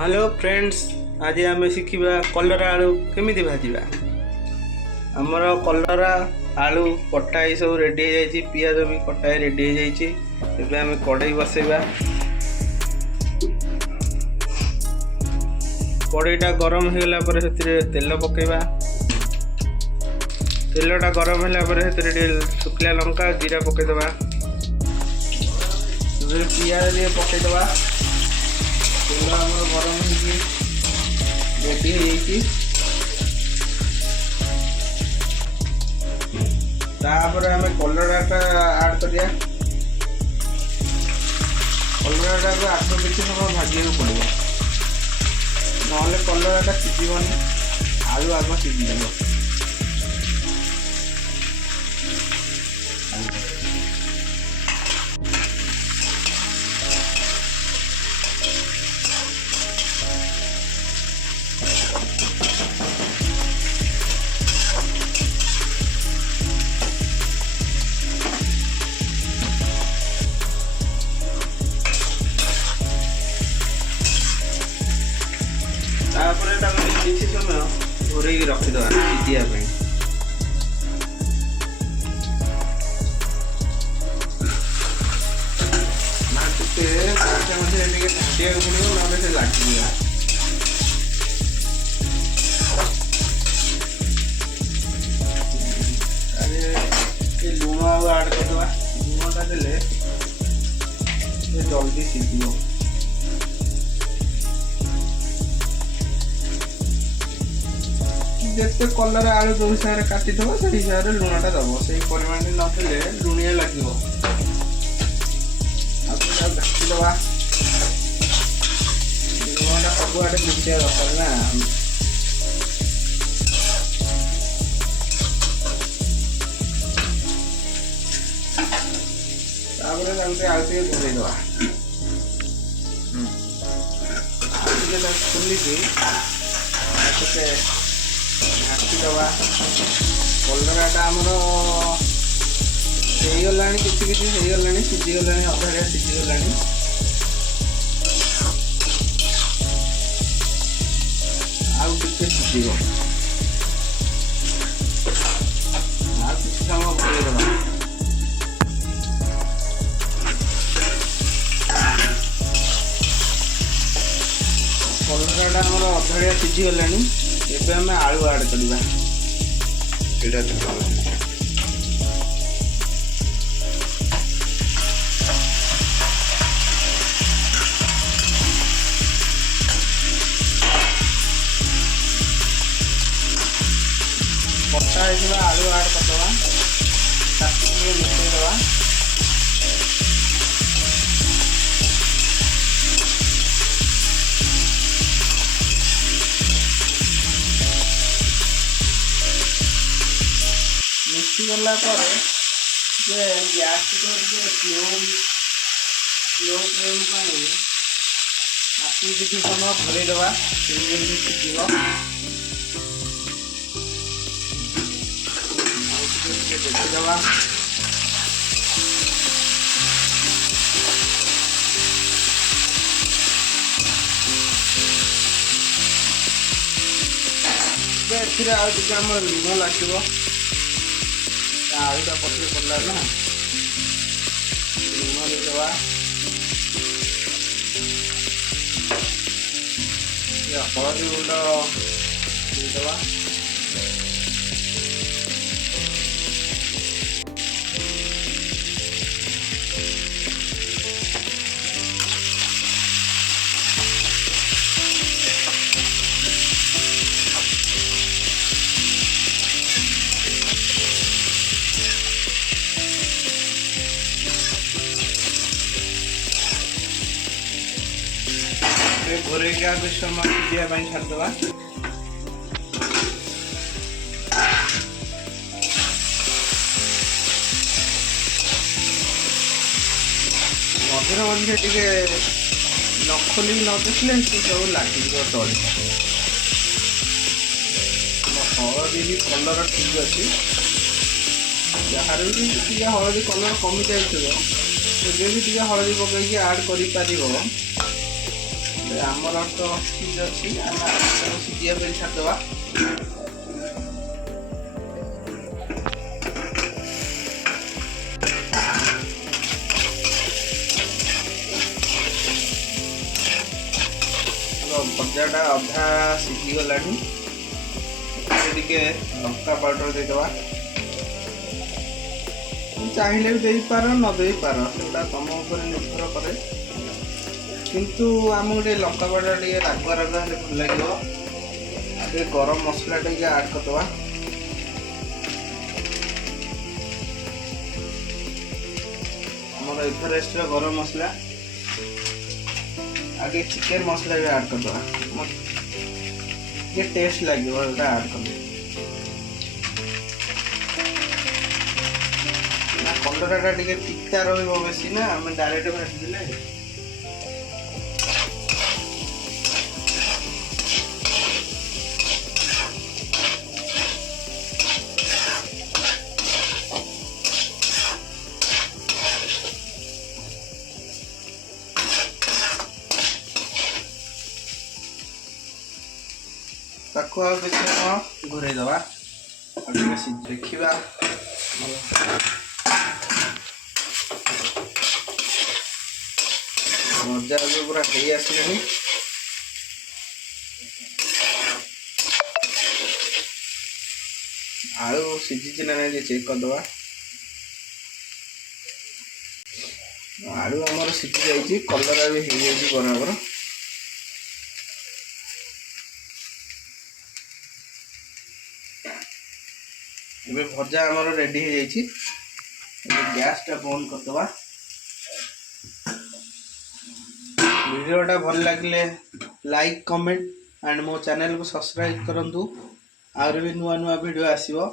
Hello friends, आज आम शिखा कलरा आलू केमी भाजवा। आमर कलरा आलू कटा ही सब रेडी हो जाए, पियाज भी कटा ही रेडी हो जाए। आम कड़े बसैबा, कड़ईटा गरम हो गला से तेल पकेबा। तेलटा गरम होला शुखला लंका जीरा पकईदबा, पियाज भी पकईदबा। तेल आमर गरम रेडी हो तापर आम कलराटा आड करिया। कलराटा को आठ किसी समय भाजिया पड़ो, ना कलराटा सीझीबनी, आलू आग सीझीदेव। किसी समय घोर रखीद सीझापी। ढाकिया पड़ो ना से लगे। लुण आड करदे, लुणटा देले जल्दी सीझ। जिते कलर आलू जो हिसाब से काटी थो से हिसाब से लुणटा दब, से परिमाण नदेले लुणिया लगे। ढाकीदबा, लुणटा सबुआडे मिसा दरकार ना। आलू घोड़ेदबा, खोलिकी ढाकीदबा। कलराटा आमर होगला किसी किसी होगला, सीझीगला, अधाड़िया सीझीगला। आउ टिके सीझ, आ किसी समय घोड़ेदबा। कलराटा आमर अधाड़िया सीझीगला। एबे आम आलू आड करवा। कटा आलू आड करदबा, मिसईदबा। मिसीगला गैस स्लो फ्लेम आखिर किसी समय घोड़ेदबा, सीझीब। देखीदबा, आम लुण लगे। आलूटा पटे पड़ा ना, लुण देदबा। हलदी गुंड देदबा। घोरे कुछ समय सीझापी छाड़दबा। मझे मझे टे न खोल न देखले सब लगे तले। हलदी भी कलर ठीक अच्छे, जार भी हलदी कलर कमी जाए भी हलदी पकईकि आड कर ଆମର ତ ଠିକ୍ ଅଛି, ଆମେ ତାକୁ ସିଝିବା ପାଇଁ ଛାଡ଼ିଦେବା। ଭଜାଟା ଅଧା ସିଝିଗଲାଣି, ଟିକେ ଲଙ୍କା ପାଉଡର ଦେଇଦେବା। ଚାହିଁଲେ ବି ଦେଇପାର ନ ଦେଇପାର, ସେଗୁଡ଼ା ତମ ଉପରେ ନିର୍ଭର କରେ, କିନ୍ତୁ ଆମକୁ ଟିକେ ଲଙ୍କା ପାଉଡର ଟିକେ ରାଗୁଆ ରାଗୁଆ ହେଲେ ଭଲ ଲାଗିବ। ଟିକେ ଗରମ ମସଲା ଟିକେ ଆଡ୍ କରିଦେବା। ଆମର ଏଭରେଷ୍ଟର ଗରମ ମସଲା, आगे चिकेन मसला भी ऐड कर दो, ये टेस्ट लगे ऐड कर दो ना। कलराटा टिके तीता रहिबो बेसी ना, हम डायरेक्ट भाजी देले। ताको आ बेसी घुरे दवा और देखा मजा पूरा हो आसलानी। आलू सीझी ना नहीं चेक करदे। आलू आमर सीझी जाइए, कलरा भी हो जाइए बराबर। ये भजा आमर रेडी हो जाइए, गैस टा बंद करदे। वीडियोटा भल लगे लाइक कमेंट एंड मो चैनल को सब्सक्राइब करंतु। आउर भी नुआ नुआ वीडियो आसीबो।